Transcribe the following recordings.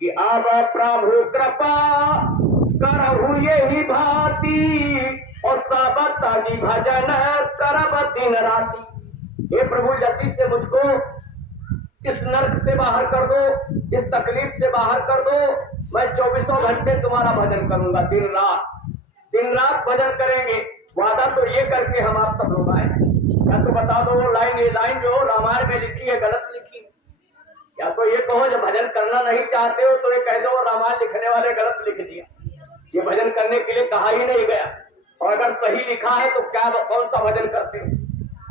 कि अब प्रभु कृपा करहु यही भांति और सब तनि भजन करब दिन राति। हे प्रभु जल्दी से मुझको इस नर्क से बाहर कर दो, इस तकलीफ से बाहर कर दो। मैं 24 घंटे तुम्हारा भजन करूंगा, दिन रात भजन करेंगे। वादा तो ये करके हम आप सब लोग आए। या तो बता दो वो लाइन जो रामायण में लिखी है गलत लिखी, या तो ये कहो जब भजन करना नहीं चाहते हो तो ये कह दो रामायण लिखने वाले गलत लिख दिया, ये भजन करने के लिए कहा ही नहीं गया। और अगर सही लिखा है तो क्या कौन सा भजन करते हो,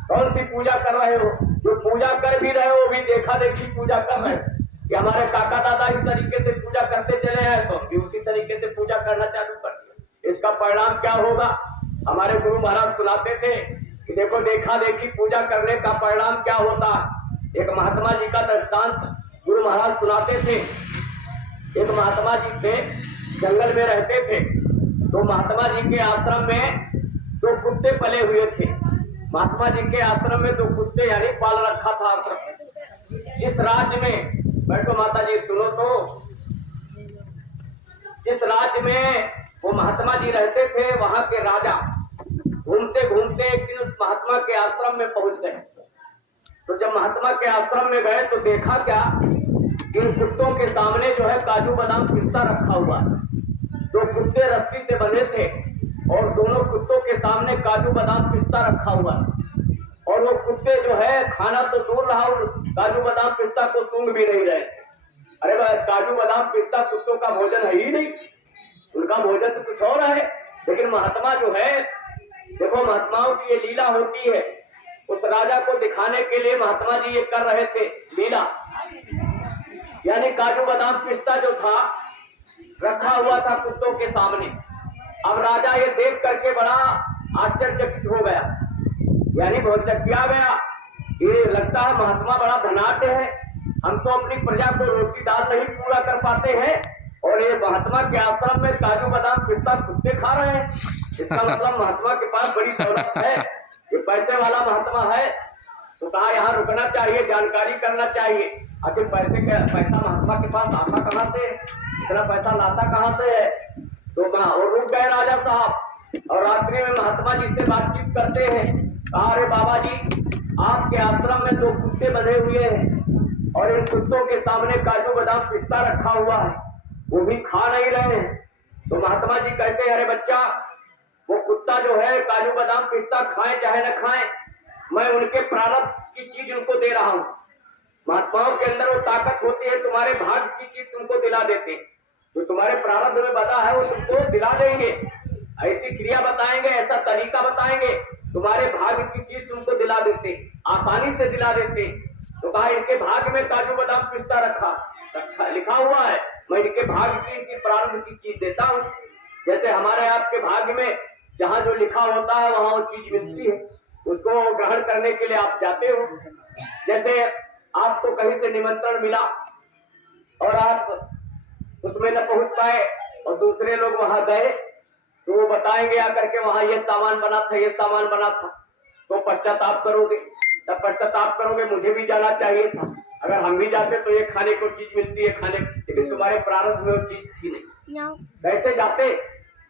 कौन सी पूजा कर रहे हो? जो पूजा कर भी रहे हो भी देखा देखी पूजा कर रहे हो कि हमारे काका दादा इस तरीके से पूजा करते चले आए तो भी उसी तरीके से पूजा करना चालू कर दिया। इसका परिणाम क्या होगा? हमारे गुरु महाराज सुनाते थे कि देखो देखा देखी पूजा करने का परिणाम क्या होता है। एक महात्मा जी का दृष्टांत गुरु महाराज सुनाते थे। एक महात्मा जी थे, जंगल में रहते थे। तो महात्मा जी के आश्रम में 2 कुत्ते पले हुए थे। महात्मा जी के आश्रम में 2 कुत्ते यानी पाल रखा था आश्रम में। जिस राज्य में, बैठो माता जी सुनो तो, जिस राज्य में वो महात्मा जी रहते थे वहां के राजा घूमते घूमते एक दिन उस महात्मा के आश्रम में पहुंच गए। तो जब महात्मा के आश्रम में गए तो देखा क्या, इन कुत्तों के सामने जो है काजू बादाम पिस्ता रखा हुआ। 2 कुत्ते रस्सी से बंधे थे और दोनों कुत्तों के सामने काजू बादाम पिस्ता रखा हुआ। और वो कुत्ते जो है खाना तो दूर रहा और काजू बादाम पिस्ता को सूंघ भी नहीं रहे थे। अरे भाई काजू बादाम पिस्ता कुत्तों का भोजन है ही नहीं, उनका भोजन तो कुछ और है। लेकिन महात्मा जो है, देखो महात्माओं की ये लीला होती है। उस राजा को दिखाने के लिए महात्मा जी ये कर रहे थे लीला, यानी काजू बादाम पिस्ता जो था रखा हुआ था कुत्तों के सामने। अब राजा ये देख करके बड़ा आश्चर्यचकित हो गया, यानी बहुत चकिया गया। ये लगता है महात्मा बड़ा धनाढ्य है, हम तो अपनी प्रजा को रोटी दाल नहीं पूरा कर पाते हैं और ये महात्मा के आश्रम में काजू बादाम पिस्ता कुत्ते खा रहे हैं। इसका मतलब महात्मा के पास बड़ी दौलत है, ये पैसे वाला महात्मा है। तो कहा यहाँ रुकना चाहिए, जानकारी करना चाहिए। आखिर पैसा महात्मा के पास आता कहाँ से, इतना पैसा लाता कहाँ से है? तो कहा और रुक गए राजा साहब। और रात्रि में महात्मा जी से बातचीत करते हैं। कहा अरे बाबा जी, आपके आश्रम में 2 कुत्ते बंधे हुए हैं और इन कुत्तों के सामने काजू बादाम पिस्ता रखा हुआ है, वो भी खा नहीं रहे हैं। तो महात्मा जी कहते हैं अरे बच्चा, वो कुत्ता जो है काजू बादाम पिस्ता खाए चाहे न खाए, मैं उनके प्रारब्ध की चीज उनको दे रहा हूँ। महात्माओं के अंदर वो ताकत होती है, तुम्हारे भाग्य की चीज तुमको दिला देते हैं। जो तुम्हारे प्रारब्ध में बता है वो तुमको दिला देंगे, ऐसी क्रिया बताएंगे, ऐसा तरीका बताएंगे, तुम्हारे भाग्य की चीज तुमको दिला देते, आसानी से दिला देते। तो कहा इनके भाग्य में काजू बादाम पिस्ता रखा लिखा हुआ है, मैं इनके भाग्य की, इनकी प्रारब्ध की चीज देता हूँ। जैसे हमारे आपके भाग्य में जहाँ जो लिखा होता है वहां वो चीज मिलती है, उसको ग्रहण करने के लिए आप जाते हो। जैसे आपको कहीं से निमंत्रण मिला और आप उसमें न पहुंच पाए और दूसरे लोग वहां गए तो वो बताएंगे आकर के वहां ये सामान बना था, ये सामान बना था, तो पश्चाताप करोगे। तब पश्चाताप करोगे मुझे भी जाना चाहिए था, अगर हम भी जाते तो ये खाने को चीज मिलती है खाने, लेकिन तुम्हारे प्रारब्ध में वो चीज थी नहीं। कैसे जाते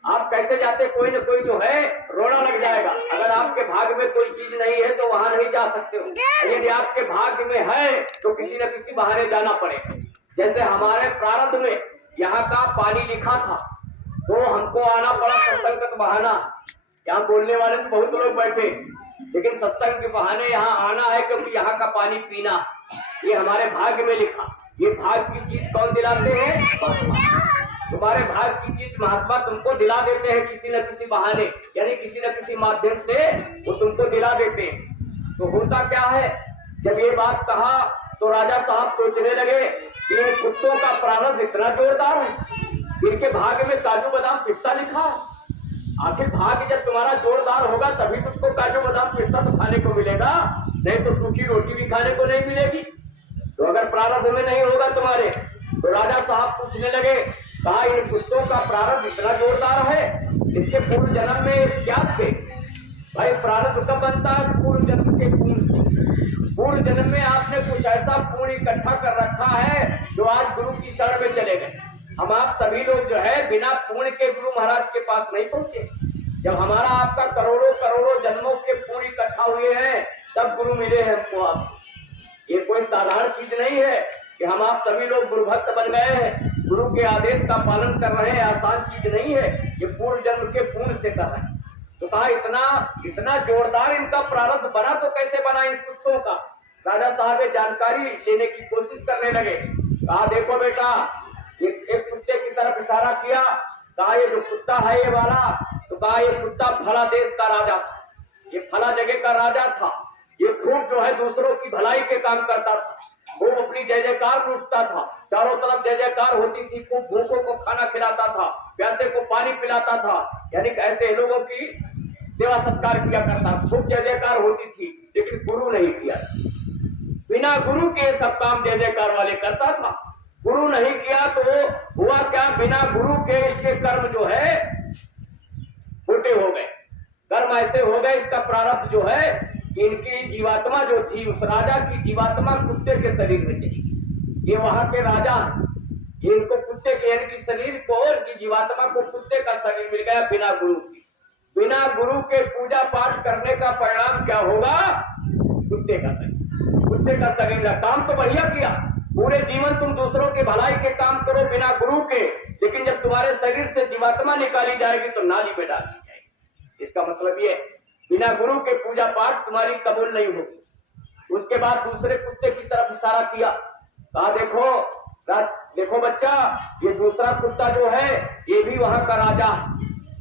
आप, कैसे जाते? कोई न कोई जो है रोना लग जाएगा। अगर आपके भाग्य में कोई चीज नहीं है तो वहां नहीं जा सकते हो। यदि आपके भाग्य में है तो किसी न किसी बहाने जाना पड़ेगा। जैसे हमारे प्रारब्ध में यहाँ का पानी लिखा था तो हमको आना पड़ा सत्संग का बहाना। यहाँ बोलने वाले तो बहुत लोग बैठे, लेकिन सत्संग के बहाने यहाँ आना है क्योंकि यहाँ का पानी पीना, ये हमारे भाग्य में लिखा। ये भाग्य की चीज कौन दिलाते हैं? तुम्हारे भाग्य की चीज महात्मा तुमको दिला देते हैं किसी न किसी बहाने, यानी किसी न किसी माध्यम से वो तुमको दिला देते हैं। तो होता क्या है, जब ये बात कहा तो राजा साहब सोचने लगे कि इन कुत्तों का प्रारब्ध इतना जोरदार है, इनके भाग्य में काजू बादाम पिस्ता लिखा। आखिर भाग्य जब तुम्हारा जोरदार होगा तभी तुमको काजू बादाम पिस्ता तो खाने को मिलेगा, नहीं तो सूखी रोटी भी खाने को नहीं मिलेगी। तो अगर प्रारब्ध में नहीं होगा तुम्हारे, तो राजा साहब पूछने लगे, कहा इन कुत्तों का प्रारब्ध इतना जोरदार है, इसके पूर्व जन्म में क्या थे? भाई प्रारब्ध कब बनता है? पूर्व जन्म के पुण्य से। पूर्व जन्म में आपने कुछ ऐसा पुण्य इकट्ठा कर रखा है जो आज गुरु की शरण में चले गए। हम आप सभी लोग जो है बिना पुण्य के गुरु महाराज के पास नहीं पहुंचे। जब हमारा आपका करोड़ों करोड़ों जन्मों के पुण्य इकट्ठा हुए हैं तब गुरु मिले हैं हमको। आप ये कोई साधारण चीज नहीं है कि हम आप सभी लोग गुरु भक्त बन गए हैं, गुरु के आदेश का पालन कर रहे हैं, आसान चीज नहीं है। ये पूर्व जन्म के पुण्य से कर रहे हैं। तो कहा इतना जोरदार इनका प्रारब्ध बना तो कैसे बना इन कुत्तों का? राजा साहब जानकारी लेने की कोशिश करने लगे। कहा देखो बेटा, एक कुत्ते की तरफ इशारा किया। कहा ये जो कुत्ता है ये वाला, तो कहा ये कुत्ता फला देश का राजा था, ये फला जगह का राजा था। ये खूब जो है दूसरों की भलाई के काम करता था, खूब अपनी जय जयकार लूटता था, चारों तरफ जय जयकार होती थी, खूब भूखों को खाना खिलाता था, प्यासे को पानी पिलाता था, यानी कि ऐसे लोगों की सेवा सत्कार किया करता, खूब जय जयकार होती थी। लेकिन गुरु नहीं किया, बिना गुरु के सब काम जय जयकार वाले करता था। गुरु नहीं किया तो हुआ क्या? बिना गुरु के इसके कर्म जो है उल्टे हो गए। कर्म ऐसे हो गए, इसका प्रारब्ध जो है इनकी जीवात्मा जो थी उस राजा की जीवात्मा कुत्ते के शरीर में चली गई। ये वहां के राजा, इनको कुत्ते के यानी कि शरीर को, इनकी जीवात्मा को कुत्ते का शरीर मिल गया बिना गुरु के। बिना गुरु के पूजा पाठ करने का परिणाम क्या होगा? कुत्ते का शरीर। कुत्ते का शरीर का काम तो बढ़िया किया, पूरे जीवन तुम दूसरों के भलाई के काम करो बिना गुरु के, लेकिन जब तुम्हारे शरीर से जीवात्मा निकाली जाएगी तो नाली में डाल दी जाएगी। इसका मतलब ये बिना गुरु के पूजा पाठ तुम्हारी कबूल नहीं होगी। उसके बाद दूसरे कुत्ते की तरफ इशारा किया। कहा देखो बच्चा, ये दूसरा कुत्ता जो है ये भी वहां का राजा है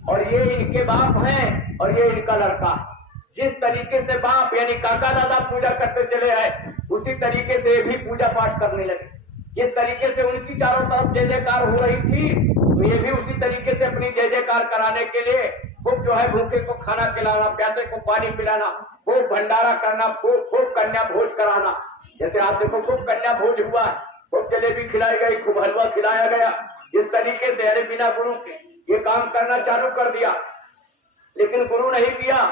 और ये इनके बाप हैं और ये इनका लड़का है। जिस तरीके से बाप यानी काका दादा पूजा करते चले आए उसी तरीके से ये भी पूजा पाठ करने लगे। जिस तरीके से उनकी चारों तरफ जय जयकार हो रही थी तो ये भी उसी तरीके से अपनी जय जयकार कराने के लिए खूब जो है भूखे को खाना खिलाना, प्यासे को पानी पिलाना, खूब भंडारा करना, खूब कन्या भोज कराना। जैसे आप देखो खूब कन्या भोज हुआ, खूब जलेबी खिलाई गई, खूब हलवा खिलाया गया। इस तरीके से अरे बिना गुरु के ये काम करना चालू कर दिया, लेकिन गुरु नहीं किया।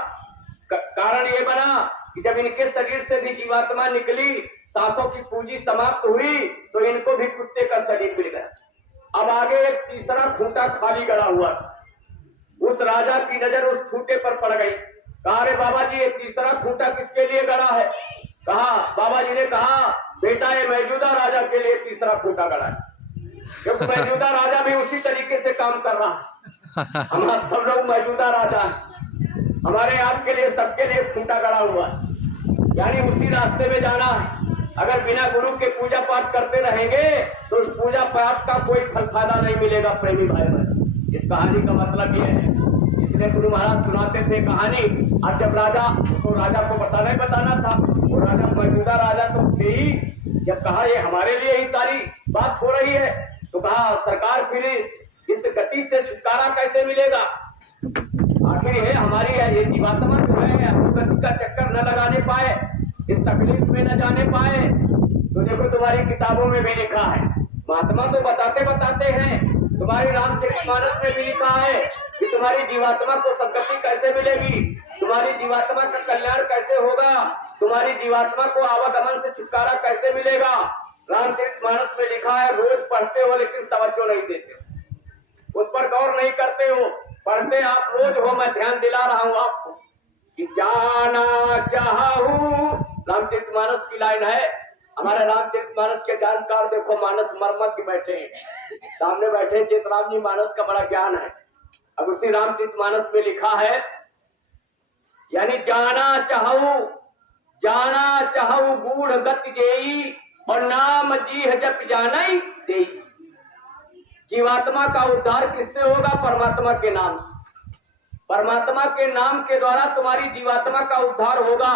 कारण ये बना कि जब इनके शरीर से भी जीवात्मा निकली, सांसों की पूंजी समाप्त हुई तो इनको भी कुत्ते का शरीर मिल गया। अब आगे एक तीसरा खूंटा खाली गड़ा हुआ था। उस राजा की नजर उस खूंटे पर पड़ गई। कहा अरे बाबा जी ये तीसरा खूंटा किसके लिए गड़ा है? कहा बाबा जी ने कहा बेटा ये मौजूदा राजा के लिए तीसरा खूंटा गड़ा है, क्योंकि मौजूदा राजा भी उसी तरीके से काम कर रहा है। हम आप सब लोग मौजूदा राजा हमारे आपके लिए सबके लिए खूंटा गड़ा हुआ है, यानी उसी रास्ते में जाना है। अगर बिना गुरु के पूजा पाठ करते रहेंगे तो उस पूजा पाठ का कोई फल फायदा नहीं मिलेगा। प्रेमी भाई बहन, इस कहानी का मतलब ये है, इसलिए गुरु महाराज सुनाते थे कहानी। अब जब राजा तो राजा को बताना था, वो राजा मौजूदा राजा तो थे ही। जब कहा ये हमारे लिए ही सारी बात हो रही है तो कहा सरकार फिर इस गति से छुटकारा कैसे मिलेगा? आखिर है हमारी ये जीवात्मा जो है गति का चक्कर न लगाने पाए, इस तकलीफ में न जाने पाए। तो देखो तुम्हारी किताबों में भी लिखा है, महात्मा तो बताते हैं, तुम्हारी रामचरितमानस में भी लिखा है कि तुम्हारी जीवात्मा को सद्गति कैसे मिलेगी, तुम्हारी जीवात्मा का कल्याण कैसे होगा, तुम्हारी जीवात्मा को आवागमन से छुटकारा कैसे मिलेगा। रामचरितमानस में लिखा है, रोज पढ़ते हो लेकिन तवज्जो नहीं देते, उस पर गौर नहीं करते हो। पढ़ते आप रोज हो, मैं ध्यान दिला रहा हूं आपको कि जाना चाहूं। रामचरितमानस की लाइन है। हमारे रामचरितमानस के जानकार देखो मानस मर्मज्ञ बैठे हैं, सामने बैठे चितराम जी, मानस का बड़ा ज्ञान है। अब उसी रामचरितमानस में लिखा है, यानी जाना चाहूं गूढ़ गति जेई और नाम जीह जप जानाई देई। जीवात्मा का उद्धार किससे होगा? परमात्मा के नाम से। परमात्मा के नाम के द्वारा तुम्हारी जीवात्मा का उद्धार होगा,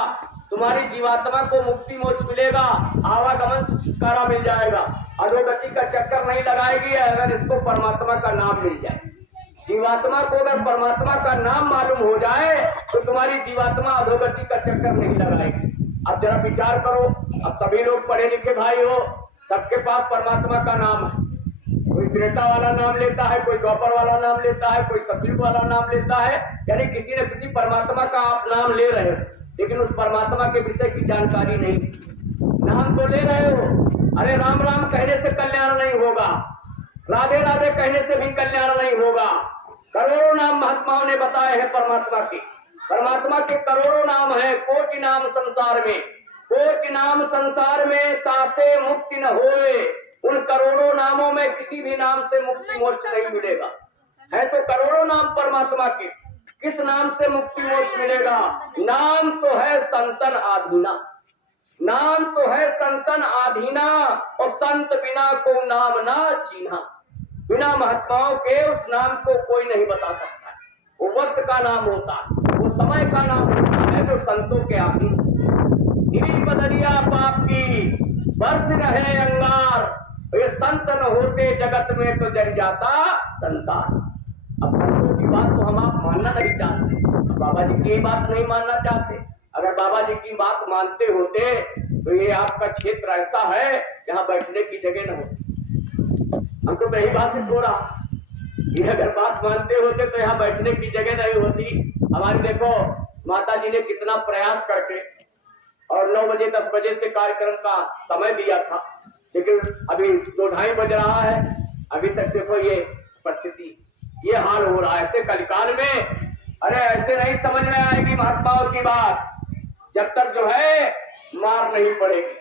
तुम्हारी जीवात्मा को मुक्ति मोक्ष मिलेगा, आवागमन से छुटकारा मिल जाएगा, अधोगति का चक्कर नहीं लगाएगी अगर इसको परमात्मा का नाम मिल जाए। जीवात्मा को अगर परमात्मा का नाम मालूम हो जाए तो तुम्हारी जीवात्मा अधोगति का चक्कर नहीं लगाएगी। अब जरा विचार करो, अब सभी लोग पढ़े लिखे भाई हो, सबके पास परमात्मा का नाम है, कोई त्रेता वाला नाम लेता है, कोई द्वापर वाला नाम लेता है, कोई सतयुग वाला नाम लेता है। यानी किसी न किसी परमात्मा का आप नाम ले रहे हो, लेकिन उस परमात्मा के विषय की जानकारी नहीं। नाम तो ले रहे हो, अरे राम राम कहने से कल्याण नहीं होगा, राधे राधे कहने से भी कल्याण नहीं होगा। करोड़ों नाम महात्माओं ने बताए हैं परमात्मा के। परमात्मा के करोड़ों नाम है, कोटि नाम संसार में, कोटि नाम संसार में ताते मुक्ति न होए। उन करोड़ों नामों में किसी भी नाम से मुक्ति मोक्ष नहीं मिलेगा। है तो करोड़ों नाम परमात्मा के, किस नाम से मुक्ति मोक्ष मिलेगा? नाम तो है संतन आधीना, नाम तो है संतन आधीना, और संत बिना को नाम ना चीन्हा। बिना महात्माओं के उस नाम को कोई नहीं बता सकता। वो वक्त का नाम होता है, वो समय का नाम होता है जो संतों के अधीन। गिरी बदरिया पाप की बरस रहे अंगार, ये संत न होते जगत में तो जल जाता संसार। अब संतों की बात तो हम आप मानना नहीं चाहते, बाबा जी की बात नहीं मानना चाहते। अगर बाबा जी की बात मानते होते तो ये आपका क्षेत्र ऐसा है जहाँ बैठने की जगह न होती। हम तो वही बात से छोड़ा, ये अगर बात मानते होते तो यहाँ बैठने की जगह नहीं होती। हमारी देखो माता जी ने कितना प्रयास करके और 9 बजे 10 बजे से कार्यक्रम का समय दिया था, लेकिन अभी 2-2:30 बज रहा है, अभी तक देखो ये परिस्थिति, ये हाल हो रहा है। ऐसे कलिकाल में अरे ऐसे नहीं समझ में आएगी महात्माओं की बात जब तक जो है मार नहीं पड़ेगी।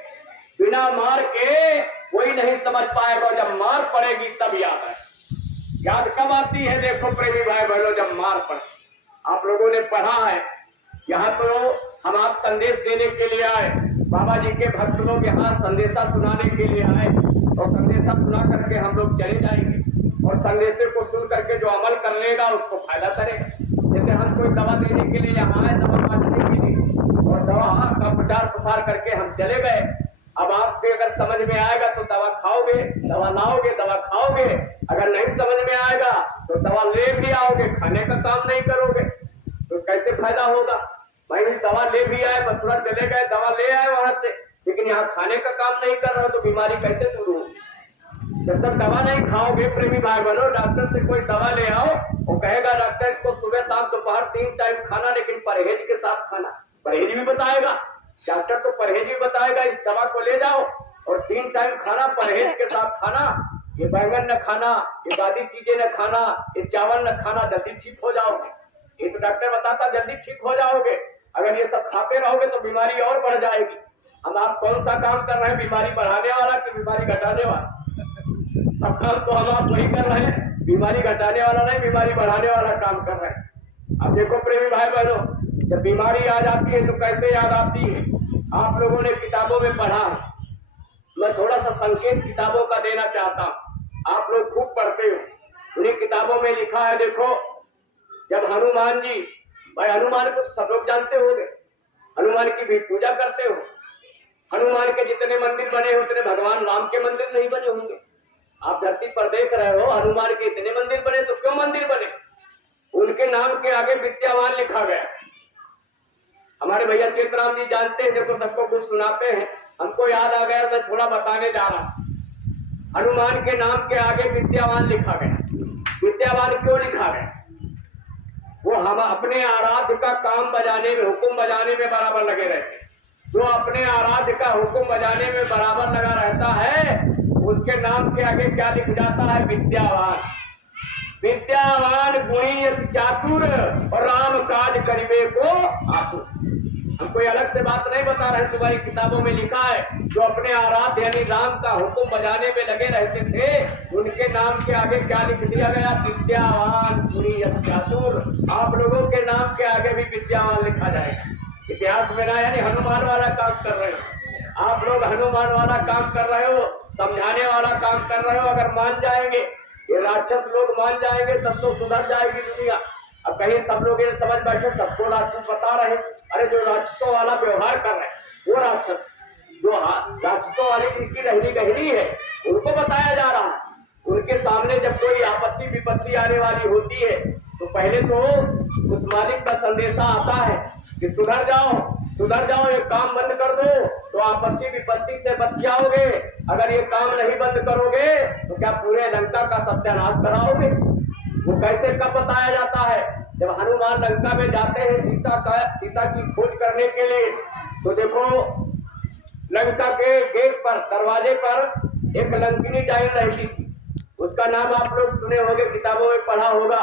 बिना मार के कोई नहीं समझ पाएगा, जब मार पड़ेगी तब याद है। याद कब आती है? देखो प्रेमी भाई बहनों, जब मार पड़े। आप लोगों ने पढ़ा है, यहाँ तो हम आप संदेश देने के लिए आए, बाबा जी के भक्त लोग यहाँ संदेशा सुनाने के लिए आए, और संदेशा सुना करके हम लोग चले जाएंगे, और संदेशे को सुन करके जो अमल कर लेगा उसको फायदा करेगा। जैसे हम कोई दवा देने के लिए यहाँ आए, दवा बांटने के लिए, और दवा का प्रचार प्रसार करके हम चले गए। अब आपके अगर समझ में आएगा तो दवा खाओगे, दवा लाओगे, दवा खाओगे। अगर नहीं समझ में आएगा तो दवा ले भी आओगे, खाने का काम नहीं करोगे तो कैसे फायदा होगा? भाई दवा ले भी आए, मथुरा चले गए, दवा ले आए वहां से, लेकिन यहाँ खाने का काम नहीं कर रहे हो तो बीमारी कैसे दूर होगी? जब तक दवा नहीं खाओगे प्रेमी भाई बहनों, डॉक्टर से कोई दवा ले आओ, वो कहेगा डॉक्टर इसको सुबह शाम दोपहर 3 टाइम खाना, लेकिन परहेज के साथ खाना। परहेज भी बताएगा डॉक्टर, तो परहेज भी बताएगा, इस दवा को ले जाओ और 3 टाइम खाना, परहेज के साथ खाना। ये बैंगन न खाना, ये बादी चीजें न खाना, ये चावल न खाना, जल्दी ठीक हो जाओगे। ये तो डॉक्टर बताता जल्दी ठीक हो जाओगे। अगर ये सब खाते रहोगे तो बीमारी और बढ़ जाएगी। हम आप कौन सा काम कर रहे हैं, बीमारी बढ़ाने वाला कि बीमारी घटाने वाला? सब काम तो हम आप वही कर रहे हैं, बीमारी घटाने वाला नहीं, बीमारी बढ़ाने वाला काम कर रहे हैं। अब देखो प्रेमी भाई बहनों, जब बीमारी आ जाती है तो कैसे याद आती है? आप लोगों ने किताबों में पढ़ा है, मैं थोड़ा सा संकेत किताबों का देना चाहता हूँ। आप लोग खूब पढ़ते हो, उन्हीं किताबों में लिखा है। देखो जब हनुमान जी, भाई हनुमान को सब लोग जानते होंगे, हनुमान की भी पूजा करते हो। हनुमान के जितने मंदिर बने उतने भगवान राम के मंदिर नहीं बने होंगे। आप धरती पर देख रहे हो हनुमान के इतने मंदिर बने, तो क्यों मंदिर बने? उनके नाम के आगे विद्यावान लिखा गया। हमारे भैया चेतराम जी जानते हैं, देखो सबको कुछ सुनाते हैं, हमको याद आ गया, मैं थोड़ा बताने जा रहा हूं। हनुमान के नाम के आगे विद्यावान लिखा गया। विद्यावान क्यों लिखा गया? वो हम अपने आराध्य का काम बजाने में, हुक्म बजाने में बराबर लगे रहते। जो अपने आराध्य का हुक्म बजाने में बराबर लगा रहता है, उसके नाम के आगे क्या लिख जाता है? विद्यावान। विद्यावान गुणी अति चातुर, और राम काज करिबे को आतुर। हम कोई अलग से बात नहीं बता रहे, तुम्हारी किताबों में लिखा है। जो अपने आराध्य यानी राम का हुक्म बजाने में लगे रहते थे, उनके नाम के आगे क्या लिख दिया गया? विद्यावान गुणी अति चातुर। आप लोगों के नाम के आगे भी विद्यावान लिखा जाएगा। इतिहास में ना, यानी हनुमान वाला काम कर रहे हो आप लोग, हनुमान वाला काम कर रहे हो, समझाने वाला काम कर रहे हो। अगर मान जाएंगे, ये राक्षस लोग मान जाएंगे, तब तो सुधर जाएगी दुनिया। अब कहीं सब लोग ये समझ बैठे सबको राक्षस बता रहे, अरे जो राक्षसों वाला व्यवहार कर रहे हैं वो राक्षस, जो राक्षसों वाली जिनकी रहनी गहरी है उनको बताया जा रहा है। उनके सामने जब कोई आपत्ति विपत्ति आने वाली होती है तो पहले तो उस मालिक का संदेशा आता है कि सुधर जाओ, सुधर जाओ, ये काम बंद कर दो। तो तो आपत्ति विपत्ति से बच जाओगे। अगर ये काम नहीं बंद करोगे तो क्या पूरे लंका का सत्यानाश कराओगे। वो कैसे कब बताया जाता है, जब हनुमान लंका में जाते हैं सीता की खोज करने के लिए, तो देखो लंका के गेट पर, दरवाजे पर एक लंकिनी डायन रहती थी। उसका नाम आप लोग सुने होंगे, किताबों में पढ़ा होगा।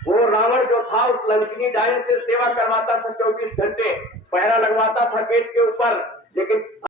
वो रावण जो था उस लंकिनी डायन से सेवा करवाता था, 24 घंटे पहरा लगवाता था गेट के ऊपर, लेकिन